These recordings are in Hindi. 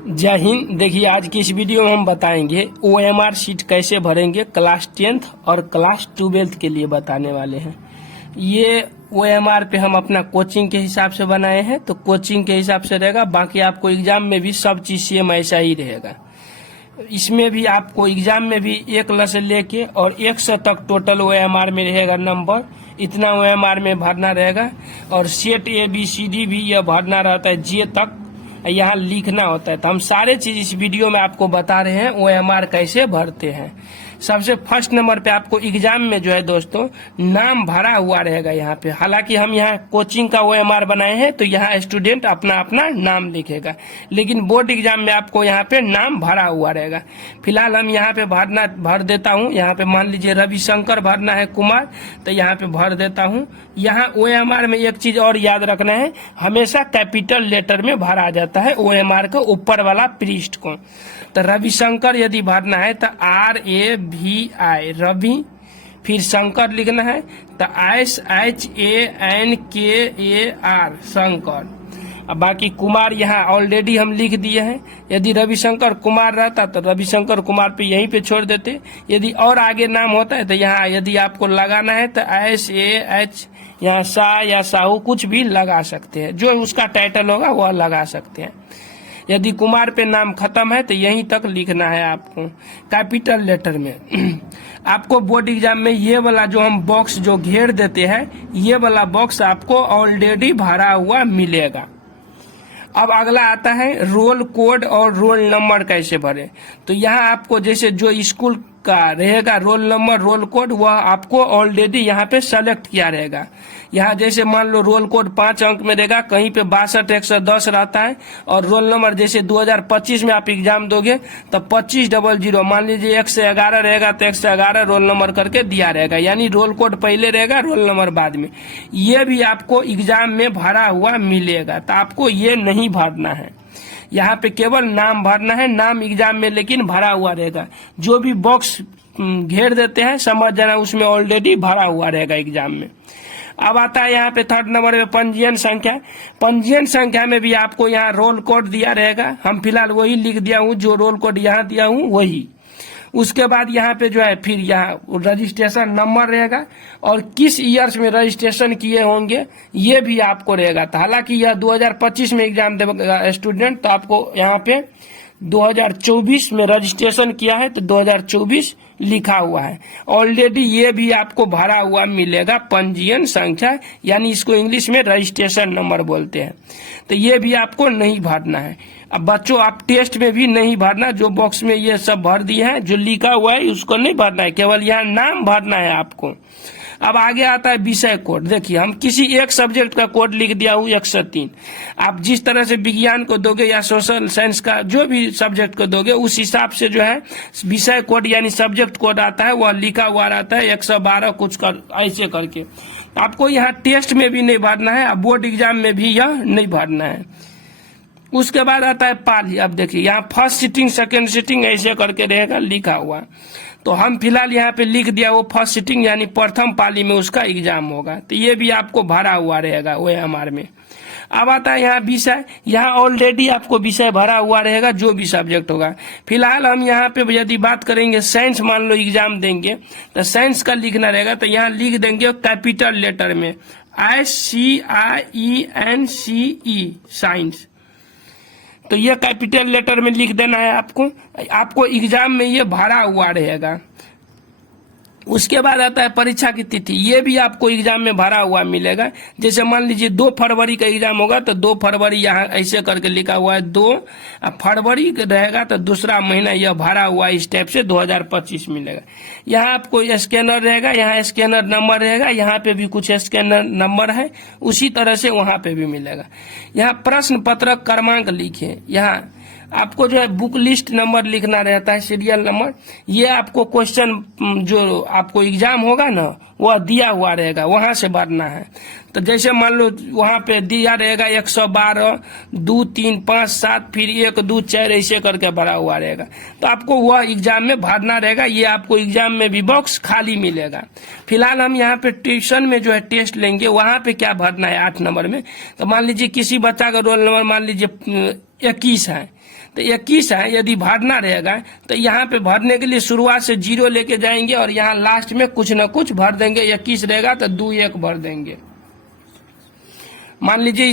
जय हिंद। देखिए, आज की इस वीडियो में हम बताएंगे OMR शीट कैसे भरेंगे क्लास 10th और क्लास 12th के लिए बताने वाले हैं। ये OMR पे हम अपना कोचिंग के हिसाब से बनाए हैं, तो कोचिंग के हिसाब से रहेगा। बाकी आपको एग्जाम में भी सब चीज सेम ऐसा ही रहेगा। इसमें भी आपको एग्जाम में भी 1 से लेके और 100 तक टोटल OMR में रहेगा नंबर। इतना OMR में भरना रहेगा और सेट ABCD भी यह भरना रहता है, J तक यहाँ लिखना होता है। तो हम सारे चीज इस वीडियो में आपको बता रहे हैं OMR कैसे भरते हैं। सबसे फर्स्ट नंबर पे आपको एग्जाम में जो है दोस्तों नाम भरा हुआ रहेगा यहाँ पे। हालांकि हम यहाँ कोचिंग का OMR बनाए हैं तो यहाँ स्टूडेंट अपना अपना नाम लिखेगा, लेकिन बोर्ड एग्जाम में आपको यहाँ पे नाम भरा हुआ रहेगा। फिलहाल हम यहाँ पे भर देता हूँ। यहाँ पे मान लीजिए रविशंकर भरना है कुमार, तो यहाँ पे भर देता हूँ। यहाँ OMR में एक चीज और याद रखना है, हमेशा कैपिटल लेटर में भरा जाता है OMR का ऊपर वाला पृष्ठ को। तो रविशंकर यदि भरना है तो RAVI रवि, फिर शंकर लिखना है तो SHANKAR शंकर। अब बाकी कुमार यहाँ ऑलरेडी हम लिख दिए हैं। यदि रविशंकर कुमार रहता तो रविशंकर कुमार पे यहीं पे छोड़ देते। यदि और आगे नाम होता है तो यहाँ यदि आपको लगाना है तो SAH यहाँ शाह या साहू कुछ भी लगा सकते हैं, जो उसका टाइटल होगा वह लगा सकते हैं। यदि कुमार पे नाम खत्म है तो यहीं तक लिखना है आपको कैपिटल लेटर में। आपको बोर्ड एग्जाम में ये वाला जो हम बॉक्स जो घेर देते हैं, ये वाला बॉक्स आपको ऑलरेडी भरा हुआ मिलेगा। अब अगला आता है रोल कोड और रोल नंबर कैसे भरे। तो यहाँ आपको जैसे जो स्कूल का रहेगा रोल नंबर रोल कोड, वह आपको ऑलरेडी यहाँ पे सेलेक्ट किया रहेगा। यहाँ जैसे मान लो रोल कोड 5 अंक में रहेगा, कहीं पे 62-110 रहता है। और रोल नंबर जैसे 2025 में आप एग्जाम दोगे तो 2500, मान लीजिए 111 रहेगा तो 111 रोल नंबर करके दिया रहेगा, यानी रोल कोड पहले रहेगा, रोल नंबर बाद में। ये भी आपको एग्जाम में भरा हुआ मिलेगा, तो आपको ये नहीं भरना है। यहाँ पे केवल नाम भरना है, नाम एग्जाम में लेकिन भरा हुआ रहेगा। जो भी बॉक्स घेर देते हैं समझ जाना उसमें ऑलरेडी भरा हुआ रहेगा एग्जाम में। अब आता है यहाँ पे थर्ड नंबर में पंजीयन संख्या। पंजीयन संख्या में भी आपको यहाँ रोल कोड दिया रहेगा। हम फिलहाल वही लिख दिया हूँ, जो रोल कोड यहाँ दिया हूँ वही। उसके बाद यहाँ पे जो है फिर यहाँ रजिस्ट्रेशन नंबर रहेगा और किस ईयर्स में रजिस्ट्रेशन किए होंगे ये भी आपको रहेगा। तो हालांकि यह 2025 में एग्जाम देगा स्टूडेंट, तो आपको यहाँ पे 2024 में रजिस्ट्रेशन किया है तो 2024 लिखा हुआ है ऑलरेडी। ये भी आपको भरा हुआ मिलेगा पंजीयन संख्या, यानी इसको इंग्लिश में रजिस्ट्रेशन नंबर बोलते हैं। तो ये भी आपको नहीं भरना है। अब बच्चों आप टेस्ट में भी नहीं भरना, जो बॉक्स में ये सब भर दिए हैं जो लिखा हुआ है उसको नहीं भरना है, केवल यहाँ नाम भरना है आपको। अब आगे आता है विषय कोड। देखिए हम किसी एक सब्जेक्ट का कोड लिख दिया हूँ 103। आप जिस तरह से विज्ञान को दोगे या सोशल साइंस का जो भी सब्जेक्ट को दोगे उस हिसाब से जो है विषय कोड यानी सब्जेक्ट कोड आता है, वह लिखा हुआ रहता है 112 कुछ कर ऐसे करके। आपको यहाँ टेस्ट में भी नहीं भरना है, बोर्ड एग्जाम में भी यह नहीं भरना है। उसके बाद आता है पाली। अब देखिए यहाँ फर्स्ट सिटिंग सेकेंड सिटिंग ऐसे करके रहेगा लिखा हुआ, तो हम फिलहाल यहाँ पे लिख दिया वो फर्स्ट सिटिंग यानी प्रथम पाली में उसका एग्जाम होगा। तो ये भी आपको भरा हुआ रहेगा OMR में। अब आता है यहाँ विषय। यहाँ ऑलरेडी आपको विषय भरा हुआ रहेगा जो भी सब्जेक्ट होगा। फिलहाल हम यहाँ पे यदि बात करेंगे साइंस, मान लो एग्जाम देंगे तो साइंस का लिखना रहेगा, तो यहाँ लिख देंगे कैपिटल लेटर में SCIENCE साइंस। तो ये कैपिटल लेटर में लिख देना है आपको एग्जाम में ये भरा हुआ रहेगा। उसके बाद आता है परीक्षा की तिथि। ये भी आपको एग्जाम में भरा हुआ मिलेगा। जैसे मान लीजिए 2 फरवरी का एग्जाम होगा तो 2 फरवरी यहाँ ऐसे करके लिखा हुआ है 2 फरवरी रहेगा तो दूसरा महीना यह भरा हुआ इस टाइप से 2025 मिलेगा। यहाँ आपको स्कैनर रहेगा, यहाँ स्कैनर नंबर रहेगा, यहाँ पे भी कुछ स्कैनर नंबर है, उसी तरह से वहां पे भी मिलेगा। यहाँ प्रश्न पत्रक क्रमांक लिखे। यहाँ आपको जो है बुक लिस्ट नंबर लिखना रहता है, सीरियल नंबर। ये आपको क्वेश्चन जो आपको एग्जाम होगा ना वह दिया हुआ रहेगा, वहां से भरना है। तो जैसे मान लो वहां पे दिया रहेगा 112 2 3 5 7 फिर 1 2 4 ऐसे करके भरा हुआ रहेगा, तो आपको वह एग्जाम में भरना रहेगा। ये आपको एग्जाम में भी बॉक्स खाली मिलेगा। फिलहाल हम यहाँ पे ट्यूशन में जो है टेस्ट लेंगे, वहां पे क्या भरना है 8 नंबर में। तो मान लीजिए किसी बच्चा का रोल नंबर मान लीजिए 21 है, तो 21 है, यदि भरना रहेगा तो यहाँ पे भरने के लिए शुरुआत से 0 लेके जाएंगे और यहाँ लास्ट में कुछ न कुछ भर देंगे। 21 रहेगा तो 2 1 भर देंगे। मान लीजिए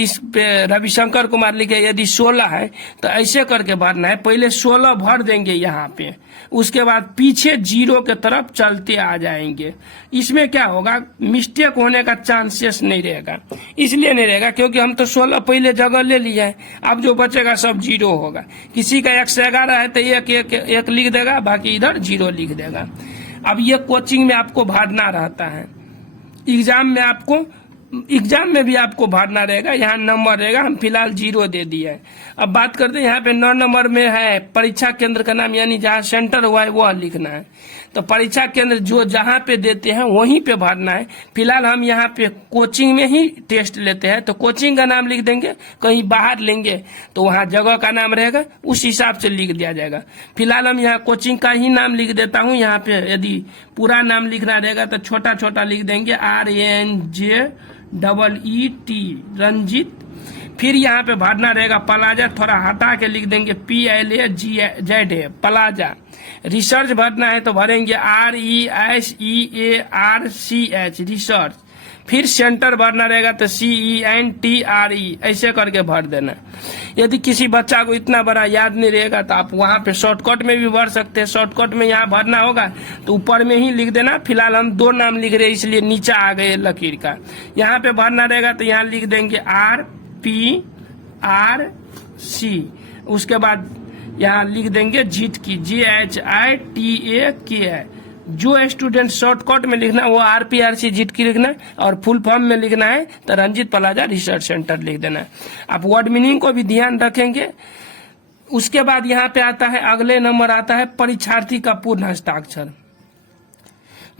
इस पे रविशंकर कुमार लिखे यदि 16 है तो ऐसे करके भरना है, पहले 16 भर देंगे यहाँ पे, उसके बाद पीछे 0 के तरफ चलते आ जाएंगे। इसमें क्या होगा, मिस्टेक होने का चांसेस नहीं रहेगा। इसलिए नहीं रहेगा क्योंकि हम तो 16 पहले जगह ले लिया है, अब जो बचेगा सब 0 होगा। किसी का 111 है तो एक लिख देगा, बाकी इधर 0 लिख देगा। अब ये कोचिंग में आपको भरना रहता है, एग्जाम में भी आपको भरना रहेगा। यहाँ नंबर रहेगा, हम फिलहाल 0 दे दिया है। अब बात करते हैं यहाँ पे 9 नंबर में है परीक्षा केंद्र का नाम, यानी जहाँ सेंटर हुआ है वह लिखना है। तो परीक्षा केंद्र जो जहाँ पे देते हैं वहीं पे भरना है। फिलहाल हम यहाँ पे कोचिंग में ही टेस्ट लेते हैं, तो कोचिंग का नाम लिख देंगे। कहीं बाहर लेंगे तो वहाँ जगह का नाम रहेगा, उस हिसाब से लिख दिया जाएगा। फिलहाल हम यहाँ कोचिंग का ही नाम लिख देता हूँ। यहाँ पे यदि पूरा नाम लिखना रहेगा तो छोटा छोटा लिख देंगे, RANJEET रंजीत। फिर यहाँ पे भरना रहेगा प्लाजा, थोड़ा हटा के लिख देंगे PLAZ प्लाजा। रिसर्च भरना है तो भरेंगे RESEARCH रिसर्च। फिर सेंटर भरना रहेगा तो CENTRE, ऐसे करके भर देना। यदि किसी बच्चा को इतना बड़ा याद नहीं रहेगा तो आप वहाँ पे शॉर्टकट में भी भर सकते हैं। शॉर्टकट में यहाँ भरना होगा तो ऊपर में ही लिख देना। फिलहाल हम 2 नाम लिख रहे हैं इसलिए नीचे आ गए लकीर का। यहाँ पे भरना रहेगा तो यहाँ लिख देंगे RPRC। उसके बाद यहाँ लिख देंगे जीत की JHITAK। जो स्टूडेंट शॉर्टकट में लिखना है वो RPRC जीत की लिखना है, और फुल फॉर्म में लिखना है तो रंजीत प्लाजा रिसर्च सेंटर लिख देना है। आप वर्ड मीनिंग को भी ध्यान रखेंगे। उसके बाद यहाँ पे आता है, अगले नंबर आता है परीक्षार्थी का पूर्ण हस्ताक्षर।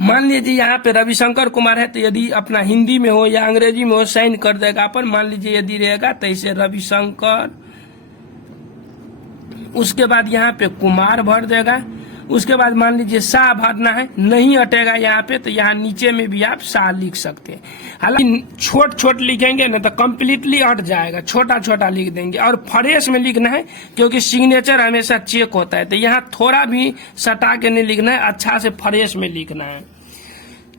मान लीजिए यहाँ पे रविशंकर कुमार है तो यदि अपना हिंदी में हो या अंग्रेजी में हो साइन कर देगा अपन। मान लीजिए यदि रहेगा तो इसे रविशंकर, उसके बाद यहाँ पे कुमार भर देगा। उसके बाद मान लीजिए शाह भरना है, नहीं हटेगा यहाँ पे तो यहाँ नीचे में भी आप शाह लिख सकते हैं। हालांकि छोट लिखेंगे ना तो कम्प्लीटली हट जाएगा, छोटा छोटा लिख देंगे। और फ्रेश में लिखना है क्योंकि सिग्नेचर हमेशा चेक होता है, तो यहाँ थोड़ा भी सटा के नहीं लिखना है, अच्छा से फ्रेश में लिखना है।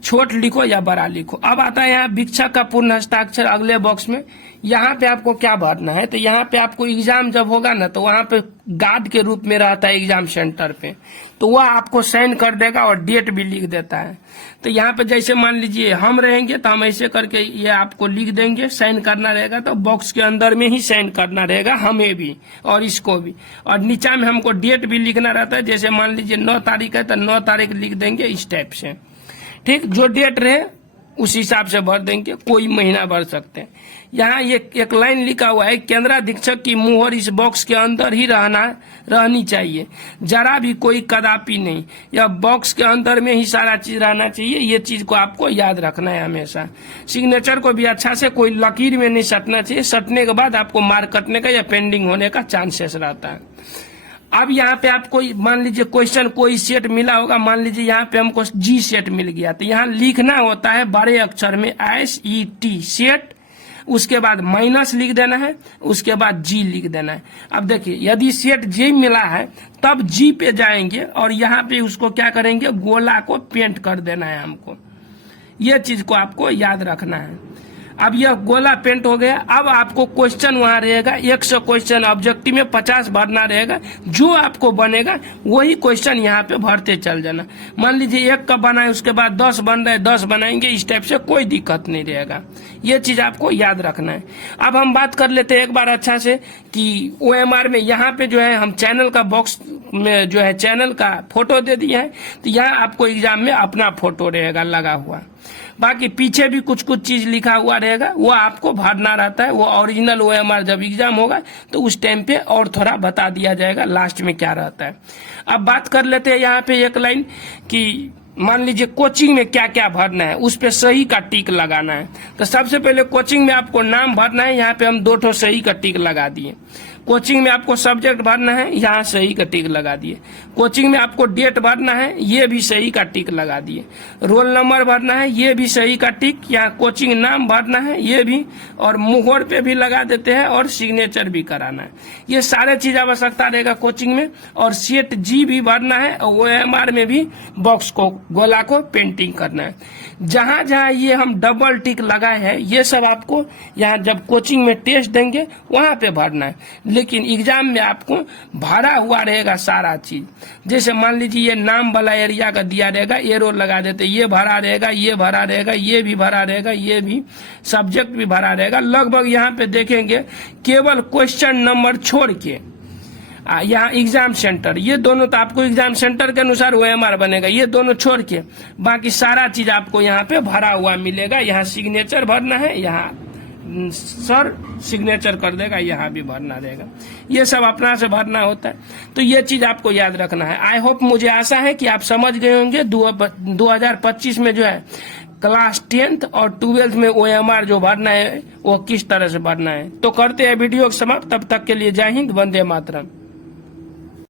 छोट लिखो या बड़ा लिखो। अब आता है यहाँ भिक्षक का पूर्ण हस्ताक्षर अगले बॉक्स में। यहाँ पे आपको क्या भरना है, तो यहाँ पे आपको एग्जाम जब होगा ना तो वहाँ पे गार्ड के रूप में रहता है एग्जाम सेंटर पे, तो वह आपको साइन कर देगा और डेट भी लिख देता है। तो यहाँ पे जैसे मान लीजिए हम रहेंगे तो हम ऐसे करके ये आपको लिख देंगे, साइन करना रहेगा तो बॉक्स के अंदर में ही साइन करना रहेगा, हमें भी और इसको भी। और नीचा में हमको डेट भी लिखना रहता है, जैसे मान लीजिए 9 तारीख है तो 9 तारीख लिख देंगे इस टाइप से। ठीक, जो डेट रहे उस हिसाब से भर देंगे, कोई महीना भर सकते हैं। यहाँ एक लाइन लिखा हुआ है, केंद्राधीक्षक की मुहर इस बॉक्स के अंदर ही रहनी चाहिए, जरा भी कोई कदापि नहीं। यह बॉक्स के अंदर में ही सारा चीज रहना चाहिए, ये चीज को आपको याद रखना है हमेशा। सिग्नेचर को भी अच्छा से कोई लकीर में नहीं सटना चाहिए, सटने के बाद आपको मार्क कटने का या पेंडिंग होने का चांसेस रहता है। अब यहाँ पे आपको मान लीजिए क्वेश्चन कोई सेट मिला होगा, मान लीजिए यहाँ पे हमको G सेट मिल गया, तो यहाँ लिखना होता है बड़े अक्षर में SET सेट, उसके बाद माइनस लिख देना है, उसके बाद G लिख देना है। अब देखिए यदि सेट G मिला है तब G पे जाएंगे और यहाँ पे उसको क्या करेंगे, गोला को पेंट कर देना है हमको। ये चीज को आपको याद रखना है। अब यह गोला पेंट हो गया। अब आपको क्वेश्चन वहां रहेगा, 100 क्वेश्चन ऑब्जेक्टिव में 50 भरना रहेगा। जो आपको बनेगा वही क्वेश्चन यहाँ पे भरते चल जाना। मान लीजिए 1 का बनाए उसके बाद 10 बन रहे 10 बनाएंगे, इस टाइप से कोई दिक्कत नहीं रहेगा। ये चीज आपको याद रखना है। अब हम बात कर लेते हैं एक बार अच्छा से कि OMR में यहाँ पे जो है हम चैनल का बॉक्स में जो है चैनल का फोटो दे दिया है, तो यहाँ आपको एग्जाम में अपना फोटो रहेगा लगा हुआ। बाकी पीछे भी कुछ चीज लिखा हुआ रहेगा, वो आपको भरना रहता है। वो ओरिजिनल OMR जब एग्जाम होगा तो उस टाइम पे और थोड़ा बता दिया जाएगा लास्ट में क्या रहता है। अब बात कर लेते हैं यहाँ पे एक लाइन कि मान लीजिए कोचिंग में क्या क्या भरना है, उस पे सही का टिक लगाना है। तो सबसे पहले कोचिंग में आपको नाम भरना है, यहाँ पे हम 2 ठो सही का टिक लगा दिए। कोचिंग में आपको सब्जेक्ट भरना है, यहाँ सही का टिक लगा दिए। कोचिंग में आपको डेट भरना है, ये भी सही का टिक लगा दिए। रोल नंबर भरना है, ये भी सही का टिक। यहाँ कोचिंग नाम भरना है, ये भी, और मुहर पे भी लगा देते हैं, और सिग्नेचर भी कराना है। ये सारे चीज आवश्यकता रहेगा कोचिंग में। और सेट जी भी भरना है, और OMR में भी बॉक्स को, गोला को पेंटिंग करना है। जहां जहां ये हम डबल टिक लगाए हैं, ये सब आपको यहाँ जब कोचिंग में टेस्ट देंगे वहां पे भरना है। लेकिन एग्जाम में आपको भरा हुआ रहेगा सारा चीज। जैसे मान लीजिए ये नाम वाला एरिया का दिया रहेगा, एरो लगा देते, ये भरा रहेगा, ये भरा रहेगा, ये भी भरा रहेगा, ये भी, सब्जेक्ट भी भरा रहेगा। लगभग यहाँ पे देखेंगे केवल क्वेश्चन नंबर छोड़ के यहाँ एग्जाम सेंटर, ये दोनों तो आपको एग्जाम सेंटर के अनुसार OMR बनेगा, ये दोनों छोड़ के बाकी सारा चीज आपको यहाँ पे भरा हुआ मिलेगा। यहाँ सिग्नेचर भरना है, यहाँ सर सिग्नेचर कर देगा, यहाँ भी भरना रहेगा। ये सब अपना से भरना होता है। तो ये चीज आपको याद रखना है। आई होप, मुझे आशा है कि आप समझ गए होंगे 2025 में जो है क्लास 10th और 12th में OMR जो भरना है वो किस तरह से भरना है। तो करते हैं वीडियो समाप्त। तब तक के लिए जय हिंद, वंदे मातरम।